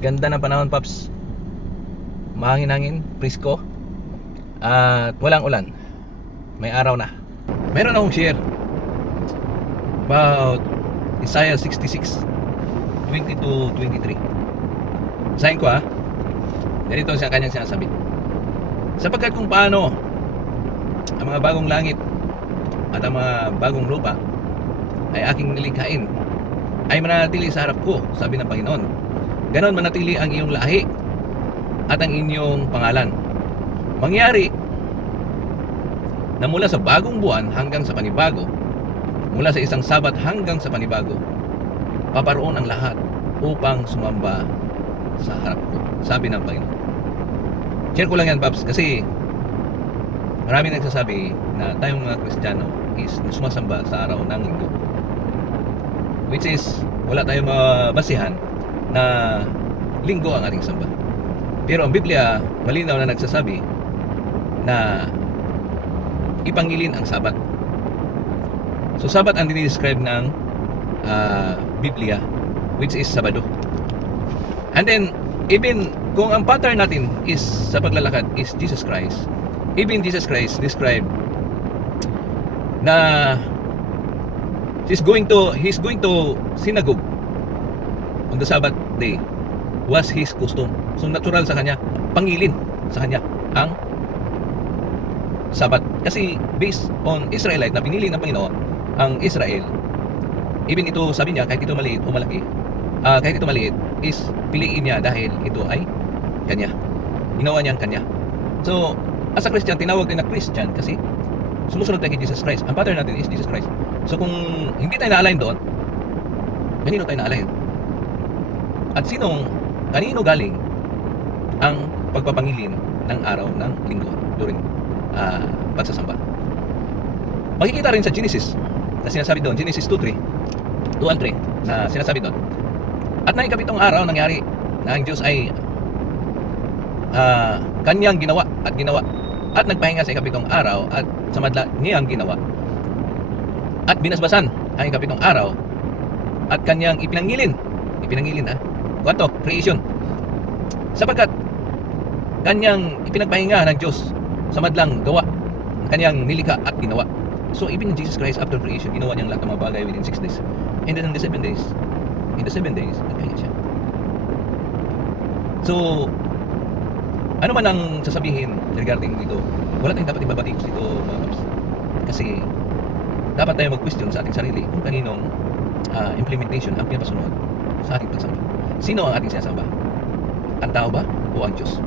Ganda ng panahon, Paps. Mahangin-hangin, presko. At walang ulan. May araw na. Meron akong share about Isaiah 66, 20 to 23. Basahin ko, ha. Ganito ang kanyang sinasabi. Sapagkat kung paano ang mga bagong langit at ang mga bagong lupa ay aking nilikhain, ay mananatili sa harap ko, sabi ng Panginoon, ganon manatili ang iyong lahi at ang inyong pangalan. Mangyari na mula sa bagong buwan hanggang sa panibago, mula sa isang Sabat hanggang sa panibago, paparoon ang lahat upang sumamba sa harap ko, sabi ng Panginoon. Share ko lang yan, Paps, kasi marami nagsasabi na tayong mga Kristiyano is sumasamba sa araw ng linggo, which is wala tayong mabasihan na linggo ang ating samba. Pero ang Biblia malinaw na nagsasabi na ipangilin ang Sabat. So Sabat ang dinidescribe ng Biblia, which is Sabado. And then even kung ang pattern natin is sa paglalakad is Jesus Christ, even Jesus Christ described na he's going to synagogue on the Sabbath day was his custom. So natural sa kanya, pangilin sa kanya ang Sabat. Kasi based on Israelite na pinili ng Panginoon ang Israel, even ito sabi niya kahit ito maliit o malaki, kahit ito maliit is piliin niya dahil ito ay kanya. Ginawa niya ang kanya. So as a Christian, tinawag din na Christian kasi sumusunod tayo kay Jesus Christ. Ang pattern natin is Jesus Christ. So kung hindi tayo na-align doon, kanino tayo na-align? At kanino galing ang pagpapangilin ng araw ng linggo during pagsasamba? Makikita rin sa Genesis na sinasabi doon, Genesis 2 and 3 na sinasabi doon. At na ikapitong araw nangyari na ang Diyos ay kanyang ginawa at nagpahinga sa ikapitong araw at sa madla niyang ginawa at binasbasan ang ikapitong araw at kanyang ipinangilin kwanto? Creation. Sapagkat kanyang ipinagpahinga ng Diyos sa madlang gawa, kanyang nilikha at ginawa. So even Jesus Christ after creation, ginawa niyang lahat ng mga bagay within 6 days. And then in the 7 days, nagpahinga siya. So ano man ang sasabihin regarding dito, wala tayong dapat ibabatikos dito, mga Paps. Kasi dapat tayo mag-question sa ating sarili kung kaninong implementation ang pinapasunod sa ating pagsamba. Sino ang ating sinasamba? Ang tao ba o ang Diyos?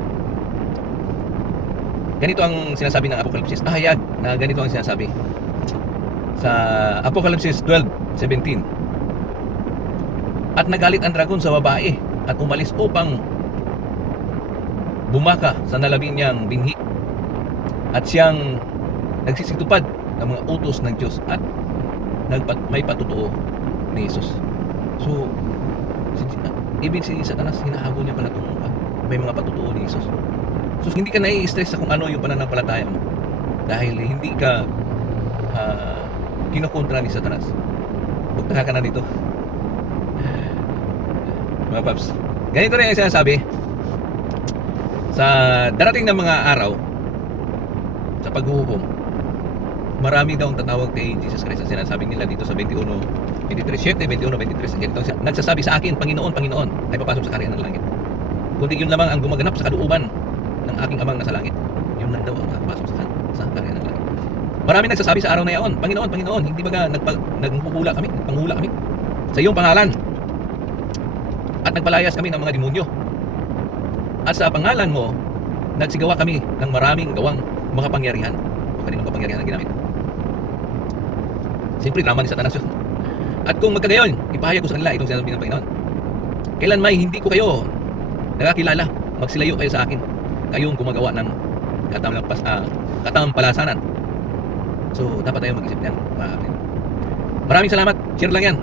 Ganito ang sinasabi ng Apokalipsis. Hayag na ganito ang sinasabi sa Apokalipsis 12:17. At nagalit ang dragon sa babae at umalis upang bumaka sa nalabi niyang binhi, at siyang nagsisitupad ng mga utos ng Diyos at may patutuo ni Jesus. So even si Satanas, hinahabol niya pala itong may mga patutuo ni Jesus. So hindi ka nai-stress sa kung ano yung pananampalataya mo dahil hindi ka kinukontra ni Satanas. Bugtahan ka na dito, mga Paps. Ganito rin yung sinasabi sa darating na mga araw sa paghuhukom. Marami daw ang tatawag kay Jesus Christ. Ang sinasabi nila dito sa 21:23, ganito nagsasabi sa akin, Panginoon, Panginoon, ay papasok sa kaharian ng langit. Kundi yun lamang ang gumaganap sa kalooban ng aking amang nasa langit. Yun lang daw ang makapasok sa kaharian ng langit. Marami nagsasabi sa araw na iyon, Panginoon, Panginoon, hindi ba nagpanghula kami sa iyong pangalan at nagpalayas kami ng mga demonyo, at sa pangalan mo nagsigawa kami ng maraming gawang makapangyarihan? O kaninong kapangyarihan ang ginamit? Siyempre drama ni Satanas yun. At kung magkagayon, ipahayag ko sa kanila itong sinasabi ng Panginoon, kailan may hindi ko kayo nakakilala, magsilayo kayo sa akin, kayong gumagawa ng katampalasanan. So dapat tayo mag-isip yan. Maraming salamat. Share lang yan.